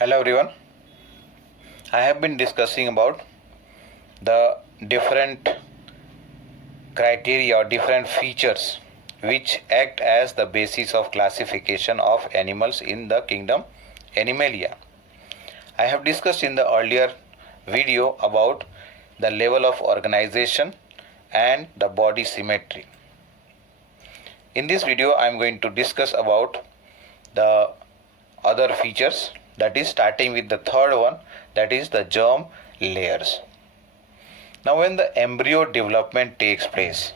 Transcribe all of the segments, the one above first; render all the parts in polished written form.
Hello everyone. I have been discussing about the different criteria or different features which act as the basis of classification of animals in the kingdom Animalia. I have discussed in the earlier video about the level of organization and the body symmetry. In this video I am going to discuss about the other features, that is starting with the third one, that is the germ layers. Now when the embryo development takes place,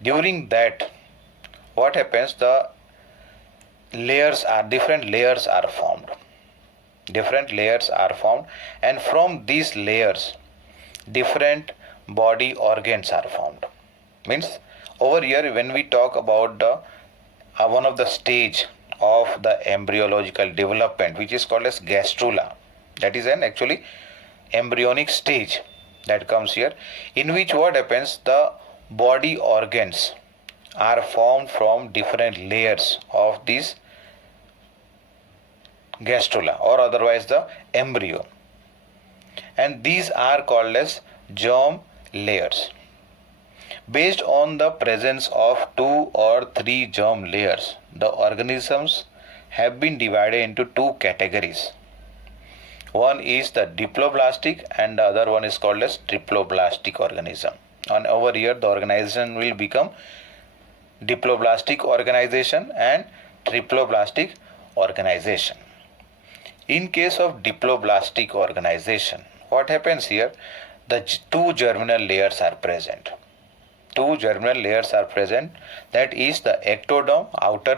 during that what happens, the different layers are formed, and from these layers different body organs are formed. Means over here when we talk about the one of the stage of the embryological development, which is called as gastrula, that is an actually embryonic stage that comes here, in which what happens, the body organs are formed from different layers of this gastrula or otherwise the embryo, and these are called as germ layers. Based on the presence of 2 or 3 germ layers, the organisms have been divided into 2 categories. One is the diploblastic and the other one is called as triploblastic organism. And over here the organization will become diploblastic organization and triploblastic organization. In case of diploblastic organization, what happens here? The 2 germinal layers are present. That is the ectoderm, outer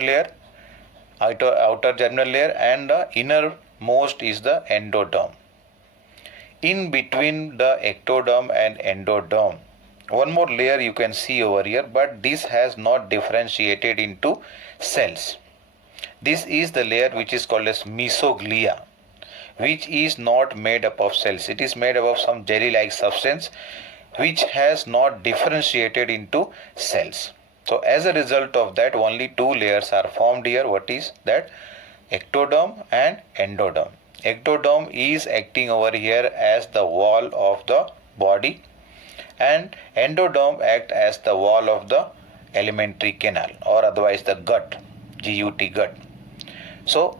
germinal layer, and the innermost is the endoderm. In between the ectoderm and endoderm, one more layer you can see over here, but this has not differentiated into cells. This is the layer which is called as mesoglia, which is not made up of cells. It is made up of some jelly-like substance which has not differentiated into cells. So as a result of that, only 2 layers are formed here. What is that? Ectoderm and endoderm. Ectoderm is acting over here as the wall of the body, and endoderm act as the wall of the alimentary canal or otherwise the gut, gut. So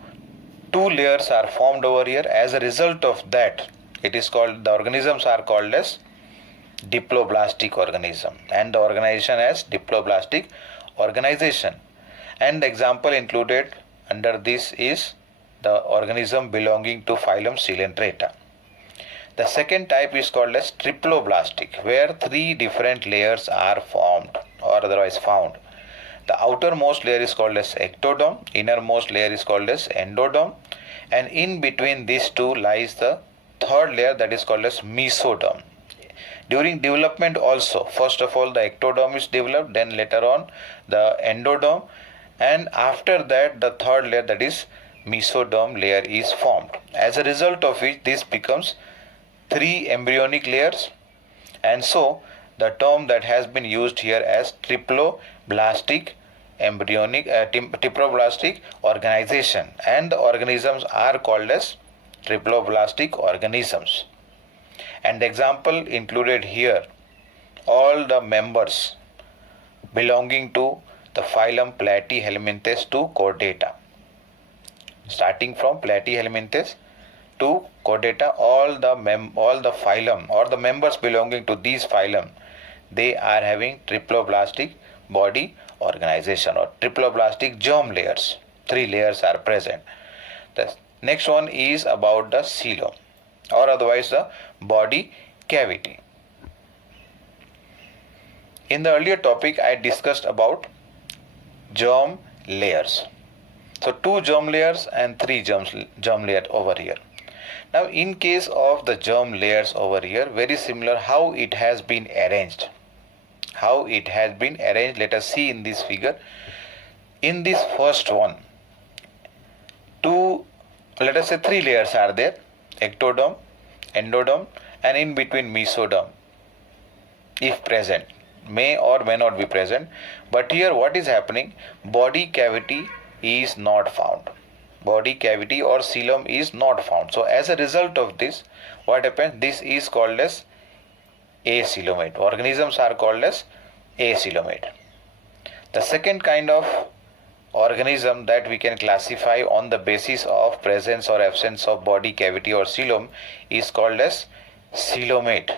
2 layers are formed over here. As a result of that, it is called, the organisms are called as diploblastic organism, and the organization as diploblastic organization. And the example included under this is the organism belonging to phylum Coelenterata. The second type is called as triploblastic, where 3 different layers are formed or otherwise found. The outermost layer is called as ectoderm, innermost layer is called as endoderm, and in between these 2 lies the third layer, that is called as mesoderm. During development also, first of all the ectoderm is developed, then later on the endoderm, and after that the third layer, that is mesoderm layer, is formed. As a result of which this becomes 3 embryonic layers, and so the term that has been used here as triploblastic organization, and the organisms are called as triploblastic organisms. And the example included here, all the members belonging to the phylum Platyhelminthes to Chordata. Starting from Platyhelminthes to Chordata, all the phylum or the members belonging to these phylum, they are having triploblastic body organization or triploblastic germ layers. 3 layers are present. The next one is about the coelom or otherwise the body cavity. In the earlier topic I discussed about germ layers. So 2 germ layers and 3 germ layers over here. Now in case of the germ layers over here, very similar how it has been arranged. Let us see in this figure. In this first one, 3 layers are there: ectoderm, endoderm, and in between mesoderm, if present. May or may not be present. But here what is happening? Body cavity is not found. body cavity or coelom is not found. So as a result of this, what happens? This is called as acoelomate. Organisms are called as acoelomate. The second kind of organism that we can classify on the basis of presence or absence of body cavity or coelom is called as coelomate.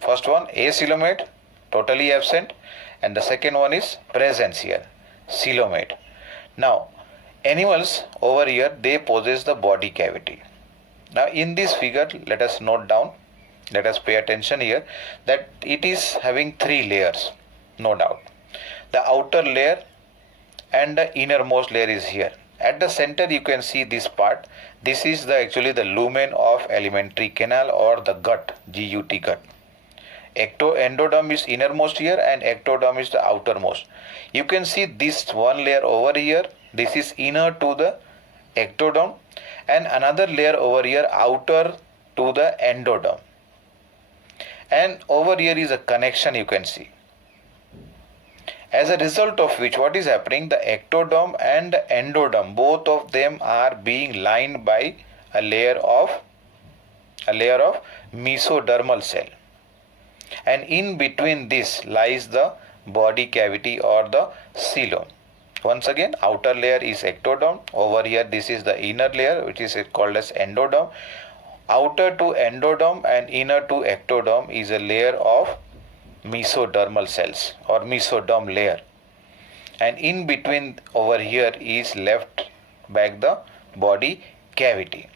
First one, acoelomate, totally absent, and the second one is presence here, coelomate. Now, animals over here, they possess the body cavity. Now, in this figure, let us note down, let us pay attention here that it is having three layers, no doubt. The outer layer and the innermost layer is here. At the center you can see this part. This is actually the lumen of alimentary canal or the gut, GUT gut. Endoderm is innermost here and ectoderm is the outermost. You can see this one layer over here. This is inner to the ectoderm and another layer over here outer to the endoderm. And over here is a connection you can see. As a result of which, what is happening? The ectoderm and the endoderm, both of them are being lined by a layer of mesodermal cell. And in between this lies the body cavity or the coelom. Once again, outer layer is ectoderm. Over here, this is the inner layer, which is called as endoderm. Outer to endoderm and inner to ectoderm is a layer of mesodermal cells or mesoderm layer, and in between over here is left back the body cavity,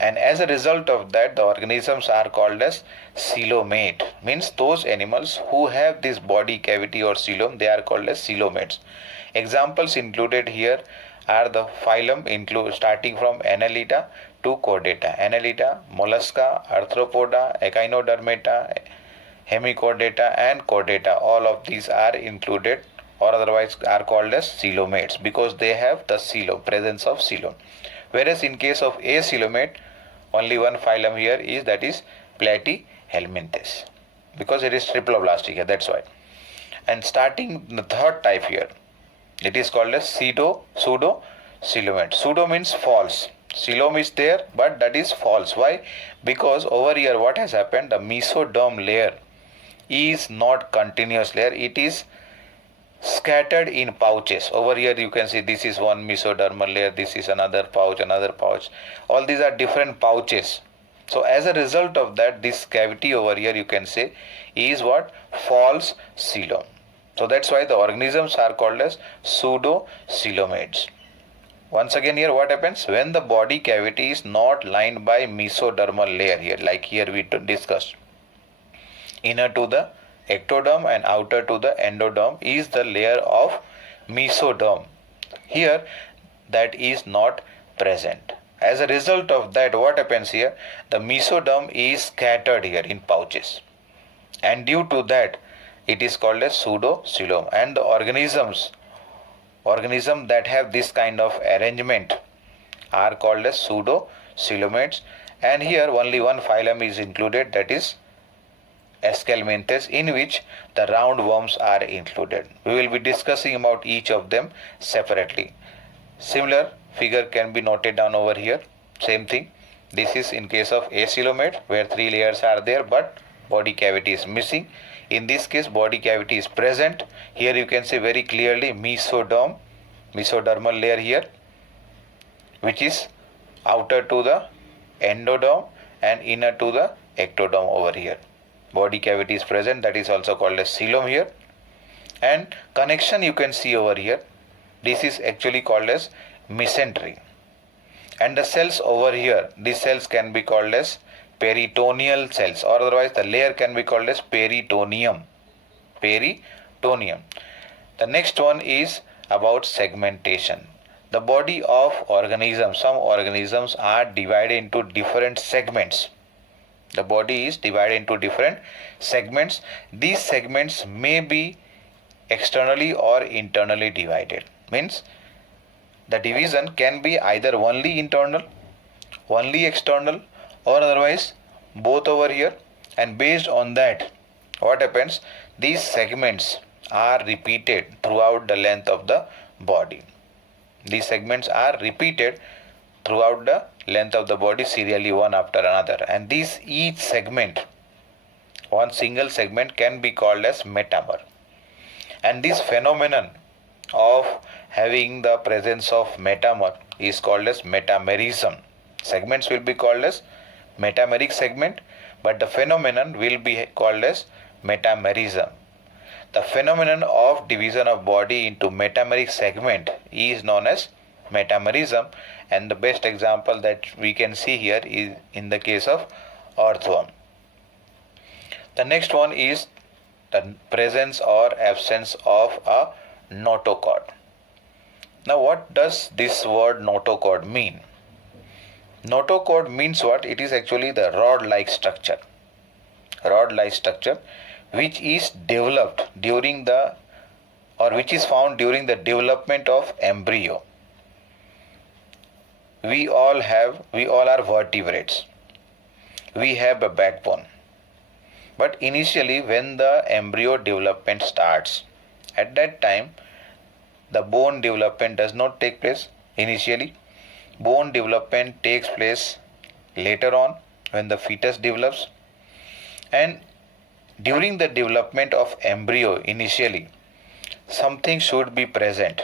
and as a result of that the organisms are called as coelomate. Means those animals who have this body cavity or coelom, they are called as coelomates. Examples included here are the phylum starting from Annelida to Chordata. Annelida, Mollusca, Arthropoda, Echinodermata, Hemichordata and Chordata, all of these are included or otherwise are called as coelomates because they have the coelom, presence of coelom. Whereas in case of acoelomate, only one phylum here is, that is Platyhelminthes, because it is triploblastic here, that's why. And starting the third type here, it is called as pseudo-coelomate. Pseudo means false. Coelom is there, but that is false. Why? Because over here what has happened, the mesoderm layer is not continuous layer, it is scattered in pouches. Over here you can see this is one mesodermal layer, this is another pouch, all these are different pouches. So as a result of that, this cavity over here you can say is what? False coelom. So that's why the organisms are called as pseudo-coelomates. Once again here what happens? When the body cavity is not lined by mesodermal layer here, like here we discussed, inner to the ectoderm and outer to the endoderm is the layer of mesoderm. Here that is not present. As a result of that, what happens here? The mesoderm is scattered here in pouches, and due to that it is called as pseudo-coelom. And the organisms that have this kind of arrangement are called as pseudo-coelomates. And here only one phylum is included, that is Aschelminthes, in which the roundworms are included. We will be discussing about each of them separately. Similar figure can be noted down over here. Same thing. This is in case of acoelomate, where three layers are there but body cavity is missing. In this case, body cavity is present. Here you can see very clearly mesodermal layer here, which is outer to the endoderm and inner to the ectoderm over here. Body cavity is present, that is also called as coelom here. And connection you can see over here, this is actually called as mesentery. And the cells over here, these cells can be called as peritoneal cells, or otherwise the layer can be called as peritoneum. The next one is about segmentation. The body of organisms, some organisms are divided into different segments. The body is divided into different segments. These segments may be externally or internally divided. Means the division can be either only internal, only external, or otherwise both over here. And based on that, what happens? These segments are repeated throughout the length of the body. These segments are repeated throughout the length of the body serially one after another, and this each segment, one single segment, can be called as metamer. And this phenomenon of having the presence of metamer is called as metamerism. Segments will be called as metameric segment, but the phenomenon will be called as metamerism. The phenomenon of division of body into metameric segment is known as metamerism, and the best example that we can see here is in the case of earthworm. The next one is the presence or absence of a notochord. Now, what does this word notochord mean? Notochord means what? It is actually the rod-like structure. Rod-like structure which is developed during the, or which is found during the development of embryo. We all are vertebrates. We have a backbone. But initially, when the embryo development starts, at that time, the bone development does not take place initially. Bone development takes place later on when the fetus develops. And during the development of embryo initially, something should be present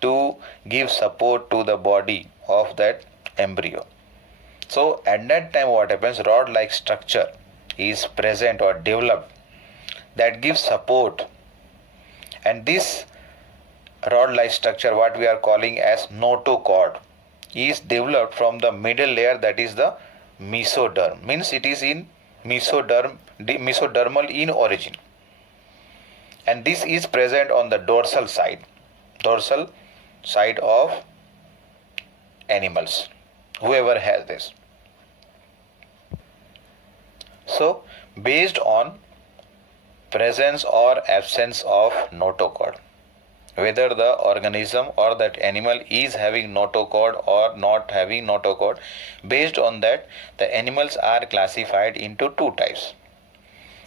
to give support to the body of that embryo. So at that time what happens, rod-like structure is present or developed that gives support, and this rod-like structure, what we are calling as notochord, is developed from the middle layer, that is the mesoderm. Means it is in mesodermal in origin, and this is present on the dorsal side of animals, whoever has this. So based on presence or absence of notochord, whether the organism or that animal is having notochord or not having notochord, based on that the animals are classified into two types.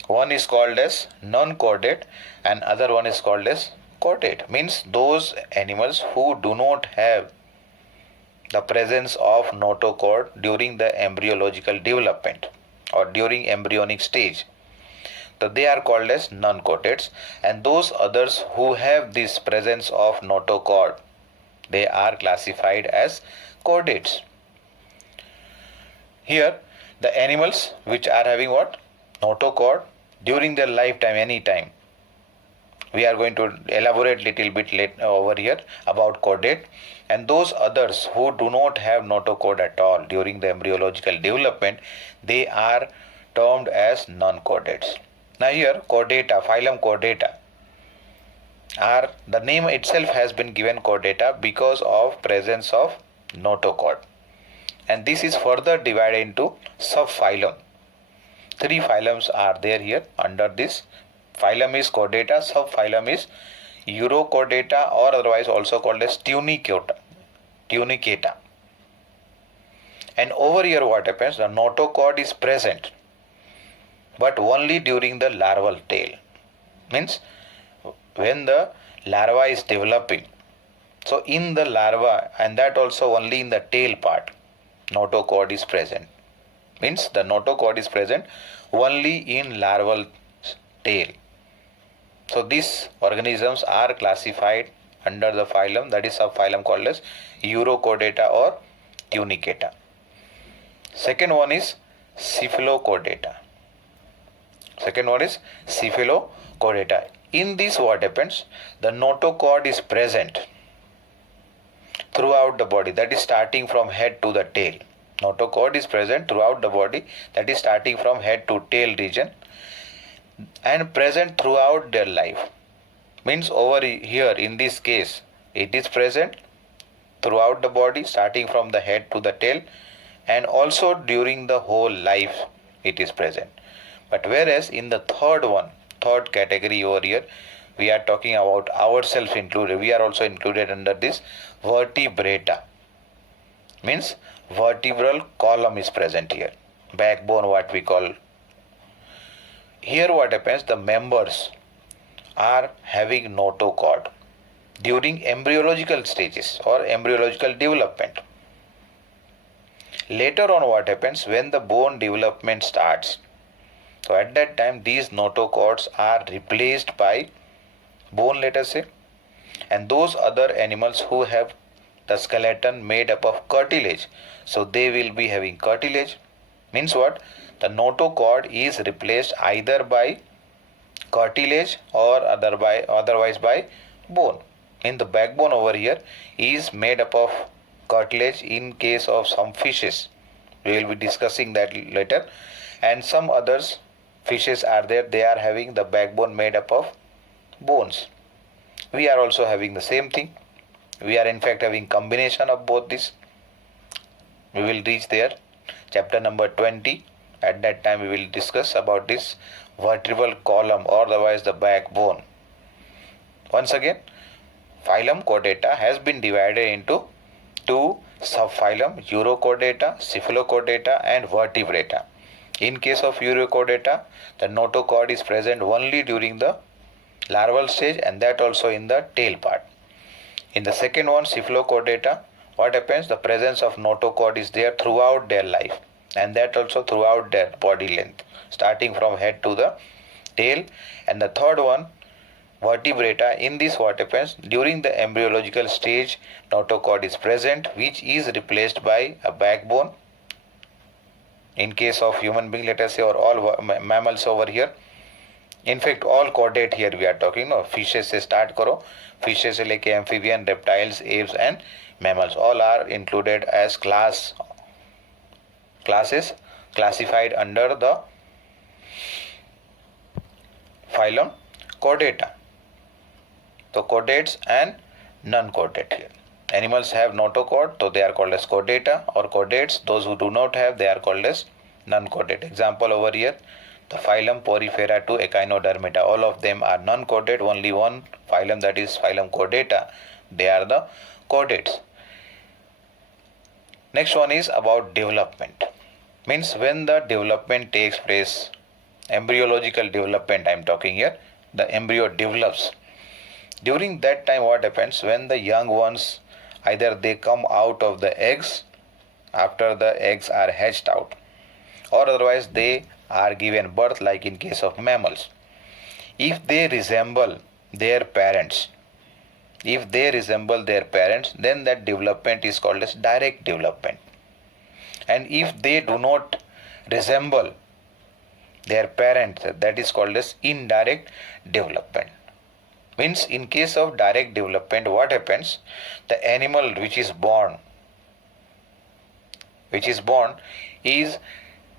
One is called as non-chordate and other one is called as chordate. Means those animals who do not have the presence of notochord during the embryological development or during embryonic stage, so they are called as non-chordates, and those others who have this presence of notochord, they are classified as chordates. Here the animals which are having what? Notochord during their lifetime, any time. We are going to elaborate little bit later over here about chordate, and those others who do not have notochord at all during the embryological development, they are termed as non-chordates. Now here chordata, phylum chordata, are, the name itself has been given chordata because of presence of notochord, and this is further divided into subphylum. Three phylums are there here under this. Phylum is chordata, subphylum is urochordata, or otherwise also called as tunicata. And over here what happens, the notochord is present but only during the larval tail. Means when the larva is developing, so in the larva, and that also only in the tail part, notochord is present. Means the notochord is present only in larval tail. So these organisms are classified under the phylum, that is subphylum, called as urochordata or tunicata. Second one is cephalochordata. In this what happens, the notochord is present throughout the body, that is starting from head to the tail. Notochord is present throughout the body, that is starting from head to tail region, and present throughout their life. Means over here in this case it is present throughout the body starting from the head to the tail, and also during the whole life it is present. But whereas in the third category over here, we are talking about ourselves included, we are also included under this vertebrata. Means vertebral column is present here, backbone what we call. Here what happens, the members are having notochord during embryological stages or embryological development. Later on, what happens when the bone development starts? So at that time, these notochords are replaced by bone, let us say, and those other animals who have the skeleton made up of cartilage, so they will be having cartilage. Means what? The notochord is replaced either by cartilage or otherwise by bone. In the backbone over here is made up of cartilage in case of some fishes. We will be discussing that later. And some others fishes are there, they are having the backbone made up of bones. We are also having the same thing. We are in fact having combination of both this. We will reach there. Chapter number 20. At that time we will discuss about this vertebral column or otherwise the backbone. Once again, phylum Chordata has been divided into two subphylum, Urochordata, Cephalochordata and Vertebrata. In case of Urochordata, the notochord is present only during the larval stage and that also in the tail part. In the second one, Cephalochordata, what happens? The presence of notochord is there throughout their life and that also throughout their body length, starting from head to the tail. And the third one, Vertebrata, in this what happens? During the embryological stage, notochord is present, which is replaced by a backbone. In case of human being, let us say, or all mammals over here. In fact, all chordate here we are talking. No, fishes se start karo. Fishes se leke amphibian, reptiles, apes and mammals. All are included as classes classified under the phylum Chordata. So chordates and non-chordate here. Animals have notochord, so they are called as chordata or chordates. Those who do not have, they are called as non-chordate. Example over here, the phylum Porifera to Echinodermata. All of them are non-chordate. Only one phylum, that is phylum Chordata, they are the chordates. Next one is about development. Means when the development takes place, embryological development I am talking here, the embryo develops. During that time, what happens? When the young ones, either they come out of the eggs after the eggs are hatched out, or otherwise they are given birth, like in case of mammals. If they resemble their parents, then that development is called as direct development. And if they do not resemble their parents, that is called as indirect development. Means in case of direct development, what happens? The animal which is born is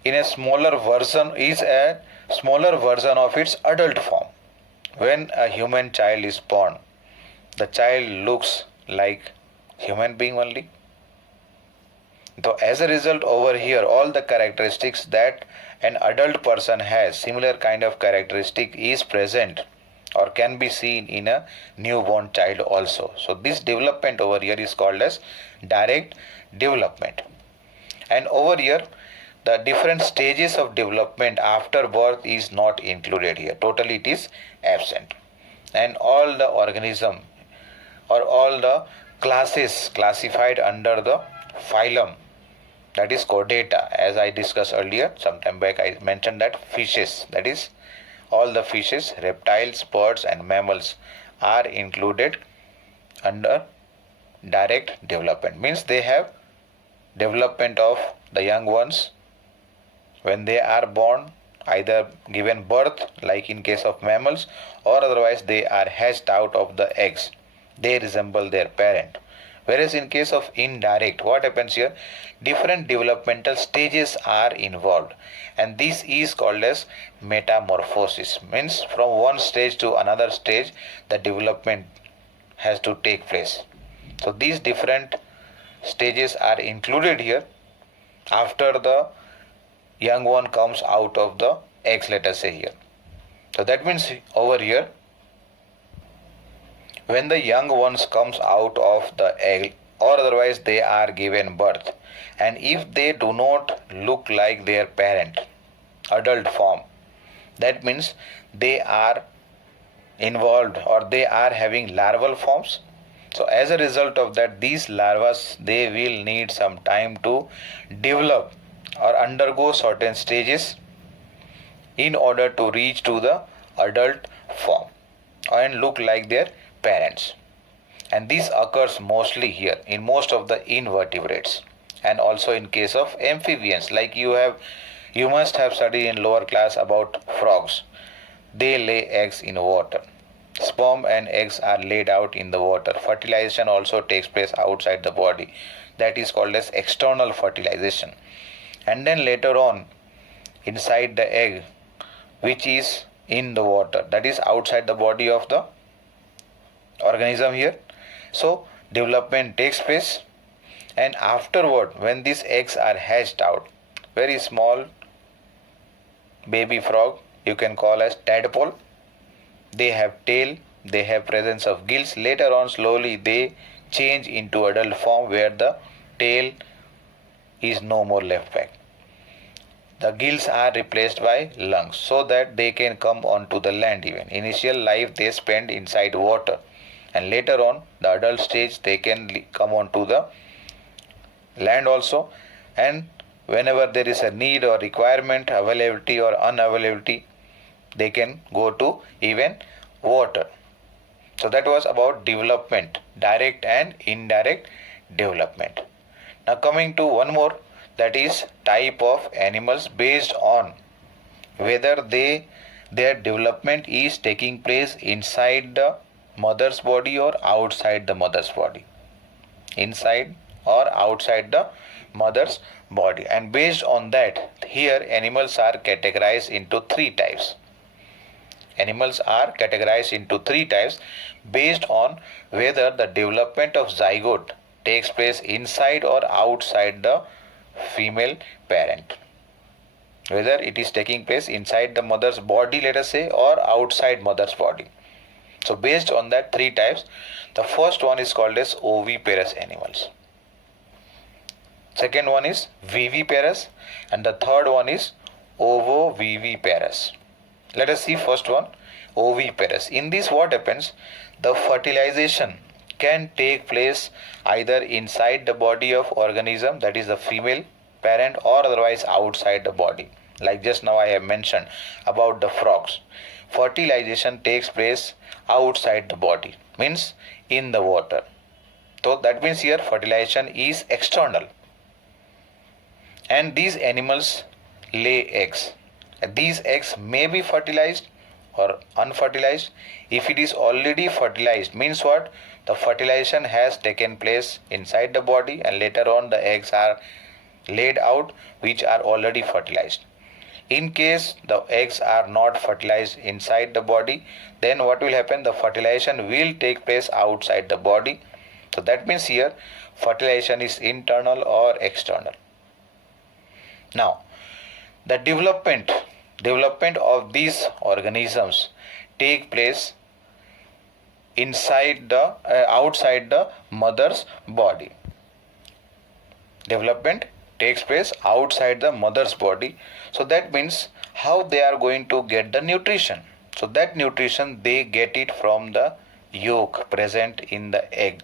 in a smaller version, of its adult form. When a human child is born, the child looks like human being only. So as a result over here, all the characteristics that an adult person has, similar kind of characteristic is present or can be seen in a newborn child also. So this development over here is called as direct development. And over here, the different stages of development after birth is not included here. Totally it is absent. And all the organism or all the classes classified under the phylum, that is Chordata, as I discussed earlier, sometime back I mentioned that fishes, that is all the fishes, reptiles, birds and mammals are included under direct development. Means they have development of the young ones when they are born, either given birth like in case of mammals, or otherwise they are hatched out of the eggs. They resemble their parent. Whereas in case of indirect, what happens here? Different developmental stages are involved, and this is called as metamorphosis. Means from one stage to another stage, the development has to take place. So these different stages are included here after the young one comes out of the eggs, let us say here. So that means over here, when the young ones comes out of the egg or otherwise they are given birth, and if they do not look like their parent, adult form, that means they are involved or they are having larval forms, So as a result of that, these larvae, they will need some time to develop or undergo certain stages in order to reach to the adult form and look like their parents. And this occurs mostly here in most of the invertebrates and also in case of amphibians. Like you must have studied in lower class about frogs. They lay eggs in water. Sperm and eggs are laid out in the water. Fertilization also takes place outside the body. That is called as external fertilization. And then later on, inside the egg, which is in the water, that is outside the body of the organism here. So development takes place, and afterward, when these eggs are hatched out, very small baby frog, you can call as tadpole. They have tail, they have presence of gills. Later on, slowly they change into adult form where the tail is no more left back. The gills are replaced by lungs so that they can come onto the land even. Initial life they spend inside water, and later on the adult stage they can come onto the land also, and whenever there is a need or requirement, availability or unavailability, they can go to even water. So that was about development, direct and indirect development. Now coming to one more, that is type of animals based on whether their development is taking place inside the mother's body or outside the mother's body. Inside or outside the mother's body. And based on that, here animals are categorized into three types. Animals are categorized into three types based on whether the development of zygote takes place inside or outside the female parent. Whether it is taking place inside the mother's body, let us say, or outside mother's body. So based on that three types, the first one is called as oviparous animals. Second one is viviparous, and the third one is ovoviviparous. Let us see first one, oviparous. In this what happens? The fertilization can take place either inside the body of organism, that is the female parent, or otherwise outside the body. Like just now I have mentioned about the frogs. Fertilization takes place outside the body, means in the water. So that means here fertilization is external. And these animals lay eggs. These eggs may be fertilized or unfertilized. If it is already fertilized, means what? The fertilization has taken place inside the body, and later on the eggs are laid out which are already fertilized. In case the eggs are not fertilized inside the body, then what will happen? The fertilization will take place outside the body. So that means here fertilization is internal or external. Now, the development of these organisms take place outside the mother's body. Development takes place outside the mother's body. So that means how they are going to get the nutrition. So that nutrition they get it from the yolk present in the egg.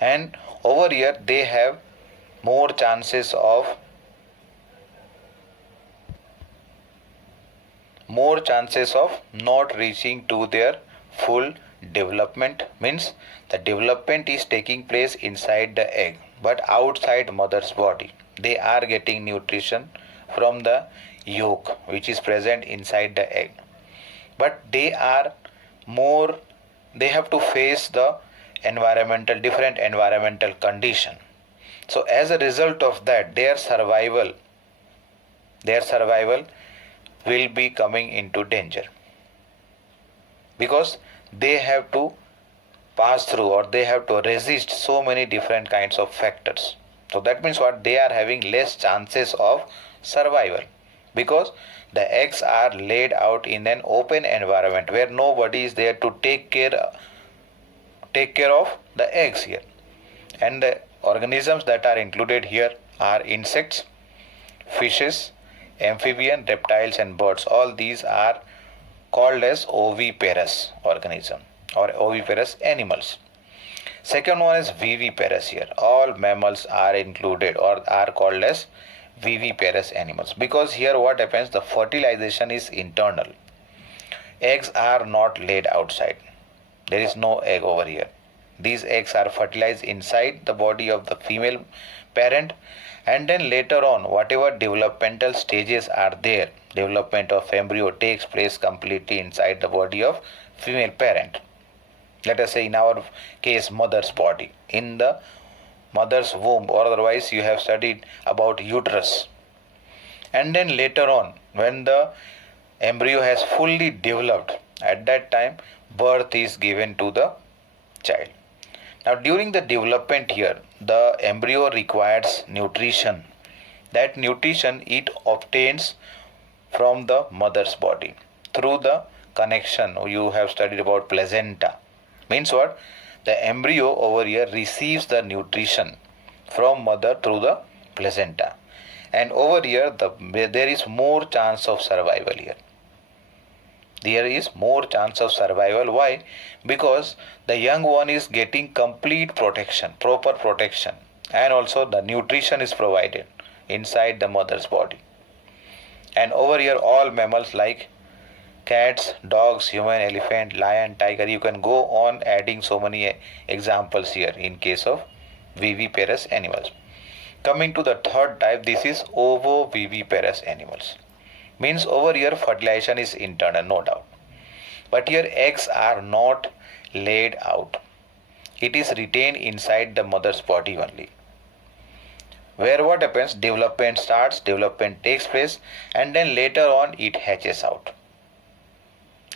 And over here they have more chances of not reaching to their full development, means the development is taking place inside the egg but outside mother's body. They are getting nutrition from the yolk which is present inside the egg, but they have to face the different environmental condition. So as a result of that, their survival will be coming into danger, because they have to pass through or they have to resist so many different kinds of factors. So that means what? They are having less chances of survival, because the eggs are laid out in an open environment where nobody is there to take care of the eggs here. And the organisms that are included here are insects, fishes, amphibian, reptiles and birds. All these are called as oviparous organism or oviparous animals. Second one is viviparous here. All mammals are included or are called as viviparous animals, because here what happens, the fertilization is internal. Eggs are not laid outside. There is no egg over here. These eggs are fertilized inside the body of the female parent, and then later on whatever developmental stages are there, development of embryo takes place completely inside the body of female parent. Let us say in our case mother's body, in the mother's womb, or otherwise you have studied about uterus. And then later on, when the embryo has fully developed, at that time birth is given to the child. Now during the development here, the embryo requires nutrition. That nutrition it obtains from the mother's body through the connection. You have studied about placenta. Means what? The embryo over here receives the nutrition from mother through the placenta. And over here there is more chance of survival here. There is more chance of survival. Why? Because the young one is getting complete protection, proper protection, and also the nutrition is provided inside the mother's body. And over here all mammals like cats, dogs, human, elephant, lion, tiger, you can go on adding so many examples here in case of viviparous animals. Coming to the third type, this is ovoviviparous animals. Means over here fertilization is internal, no doubt. But here eggs are not laid out. It is retained inside the mother's body only. Where what happens? Development starts, development takes place, and then later on it hatches out.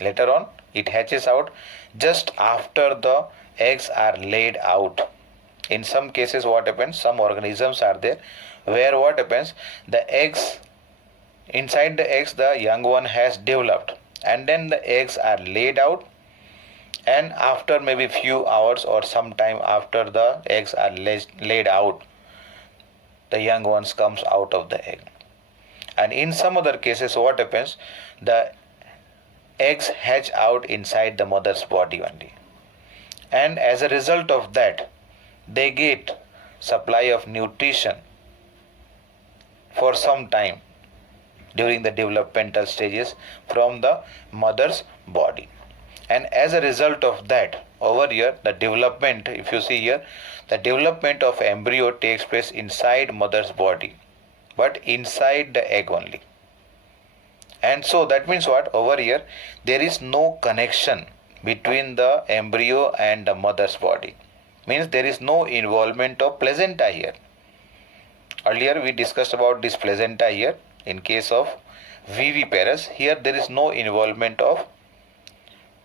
Later on it hatches out just after the eggs are laid out. In some cases what happens, some organisms are there where what happens, the eggs, inside the eggs the young one has developed, and then the eggs are laid out, and after maybe few hours or some time after the eggs are laid out, the young ones comes out of the egg. And in some other cases what happens, the eggs hatch out inside the mother's body only, and as a result of that they get supply of nutrition for some time during the developmental stages from the mother's body. And as a result of that, over here the development, if you see here, the development of embryo takes place inside mother's body, but inside the egg only. And so that means what? Over here there is no connection between the embryo and the mother's body. Means there is no involvement of placenta here. Earlier we discussed about this placenta here in case of viviparous. Here there is no involvement of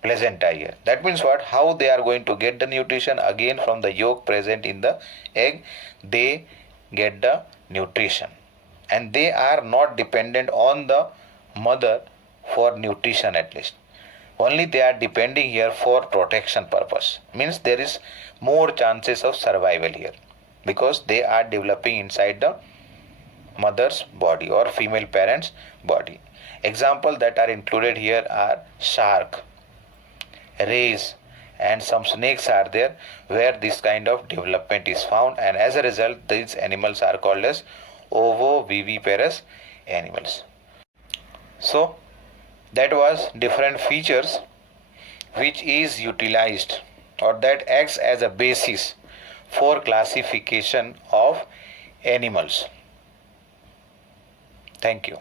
placenta here. That means what? How they are going to get the nutrition? Again from the yolk present in the egg, they get the nutrition, and they are not dependent on the mother for nutrition. At least only they are depending here for protection purpose. Means there is more chances of survival here because they are developing inside the mother's body or female parent's body. Examples that are included here are shark, rays, and some snakes are there where this kind of development is found, and as a result these animals are called as ovoviviparous animals. So that was different features which is utilized or that acts as a basis for classification of animals. Thank you.